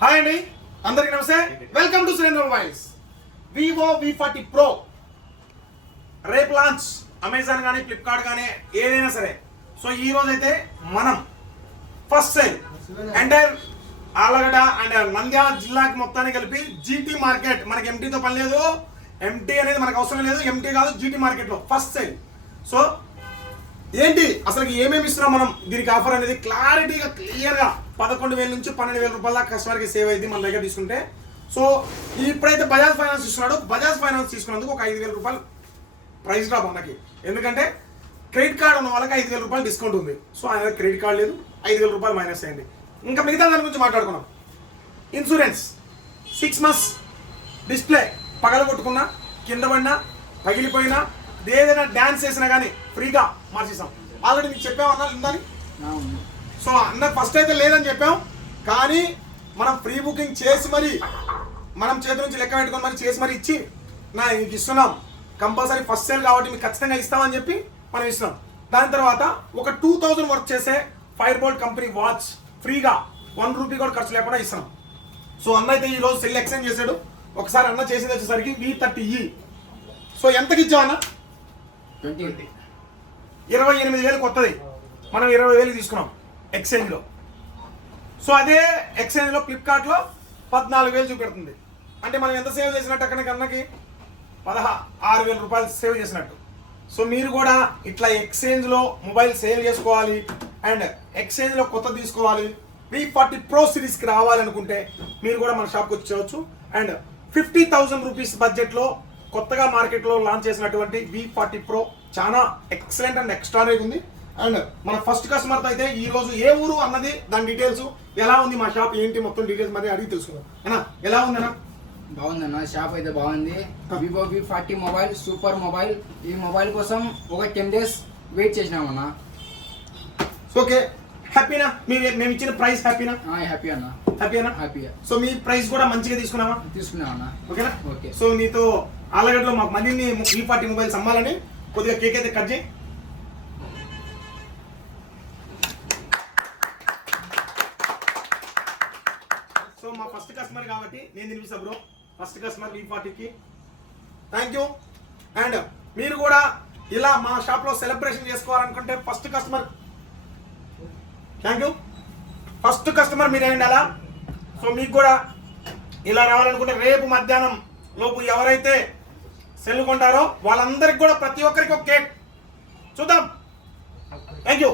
Hi అండి, అందరికీ నమస్తే. Welcome to Surendra mobiles. Vivo V40 Pro రేపు లాంచ్. అమెజాన్ కానీ ఫ్లిప్కార్ట్ కానీ ఏదైనా సరే. సో ఈ రోజు అయితే మనం first sale entire Allagadda and Nandyal జిల్లాకి మొత్తాన్ని కలిపి జీటీ మార్కెట్. మనకి ఎంటీతో పని లేదు, ఎంటీ అనేది మనకు అవసరం లేదు. ఎంటీ కాదు, జీటీ మార్కెట్లో ఫస్ట్ సేల్. సో ఏంటి అసలు ఏమేమి ఇస్తున్నాం మనం, దీనికి ఆఫర్ అనేది క్లారిటీగా క్లియర్గా 11,000 నుంచి 12,000 రూపాయల దాకా కస్టమర్కి సేవ్ అయింది మన దగ్గర తీసుకుంటే. సో ఇప్పుడైతే బజాజ్ ఫైనాన్స్ ఇస్తున్నాడు. బజాజ్ ఫైనాన్స్ తీసుకున్నందుకు ఒక 5,000 రూపాయలు ప్రైస్ డ్రాప్ మనకి. ఎందుకంటే క్రెడిట్ కార్డ్ ఉన్న వాళ్ళకి 5,000 రూపాయలు డిస్కౌంట్ ఉంది. సో ఆయన క్రెడిట్ కార్డ్ లేదు, 5,000 రూపాయలు మైనస్ అయింది. ఇంకా మిగతా దాని గురించి మాట్లాడుకున్నాం. ఇన్సూరెన్స్ 6 months, డిస్ప్లే పగలగొట్టుకున్నా, కింద పడినా, పగిలిపోయినా, ఏదైనా డ్యాన్స్ చేసినా కానీ ఫ్రీగా మార్చేసాం. ఆల్రెడీ మీకు చెప్పామన్నా ఉందని. సో అన్న ఫస్ట్ అయితే లేదని చెప్పాం, కానీ మనం ప్రీ బుకింగ్ చేసి మరి మనం చేతి నుంచి లెక్క పెట్టుకొని మరి చేసి మరి ఇచ్చి మీకు ఇస్తున్నాం. కంపల్సరీ ఫస్ట్ సేల్ కాబట్టి మీకు ఖచ్చితంగా ఇస్తామని చెప్పి మనం ఇస్తున్నాం. దాని తర్వాత ఒక 2,000 వర్క్ చేసే ఫైర్ బోల్ట్ కంపెనీ వాచ్ ఫ్రీగా 1 రూపీ కూడా ఖర్చు లేకుండా ఇస్తున్నాం. సో అన్న అయితే ఈరోజు సెల్ ఎక్స్చేంజ్ చేశాడు. ఒకసారి అన్న చేసేది వచ్చేసరికి V30E. సో ఎంతకి ఇచ్చామన్నా? 28,000 కొత్తది, మనం 20,000 తీసుకున్నాం ఎక్స్చేంజ్లో. సో అదే ఎక్స్చేంజ్లో ఫ్లిప్కార్ట్లో 14,000 చూపెడుతుంది. అంటే మనం ఎంత సేవ్ చేసినట్టు అక్కడ అన్నకి 16,000 రూపాయలు సేవ్ చేసినట్టు. సో మీరు కూడా ఇట్లా ఎక్స్చేంజ్లో మొబైల్ సేల్ చేసుకోవాలి అండ్ ఎక్స్చేంజ్లో కొత్త తీసుకోవాలి, V40 Pro సిరీస్కి రావాలనుకుంటే మీరు కూడా మన షాప్కి వచ్చేవచ్చు. అండ్ 50,000 రూపీస్ బడ్జెట్లో కొత్తగా మార్కెట్లో లాంచ్ చేసినటువంటి V40 Pro చాలా ఎక్సలెంట్ అండ్ ఎక్స్ట్రానరీ ఉంది. అండ్ మన ఫస్ట్ కస్టమర్తో అయితే ఈ రోజు ఏ ఊరు అన్నది, దాని డీటెయిల్స్, ఎలా ఉంది మా షాప్ ఏంటి మొత్తం డీటెయిల్స్ మరి అడిగి తెలుసుకుందాం. అన్నా ఎలా ఉంది అన్న? బాగుందన్న, షాప్ అయితే బాగుంది. Vivo V40 mobile super mobile. ఈ మొబైల్ కోసం ఒక 10 days వెయిట్ చేసినామన్నా. ఓకే, హ్యాపీనా? మేము ఇచ్చిన ప్రైస్ హ్యాపీనా? హ్యాపీ అన్న. హ్యాపీనా? హ్యాపీ. సో మీ ప్రైస్ కూడా మంచిగా తీసుకున్నామన్నా. ఓకేనా? ఓకే. సో నీతో ఆలగడ్డలో మాకు మళ్ళీ V40 మొబైల్స్ అమ్మాలని కొద్దిగా కేక్ అయితే కట్ చేయి. సో మా ఫస్ట్ కస్టమర్ కాబట్టి నేను తినిపిస్తా బ్రో. ఫస్ట్ కస్టమర్ V40కి థ్యాంక్ యూ. అండ్ మీరు కూడా ఇలా మా షాప్లో సెలబ్రేషన్ చేసుకోవాలనుకుంటే first customer thank you. First customer మీరు ఏంటి అలా. సో మీకు కూడా ఇలా రావాలనుకుంటే రేపు మధ్యాహ్నం లోపు ఎవరైతే సెల్ కొంటారో వాళ్ళందరికి కూడా ప్రతి ఒక్కరికి ఒక కేక్ చూద్దాం. Thank you.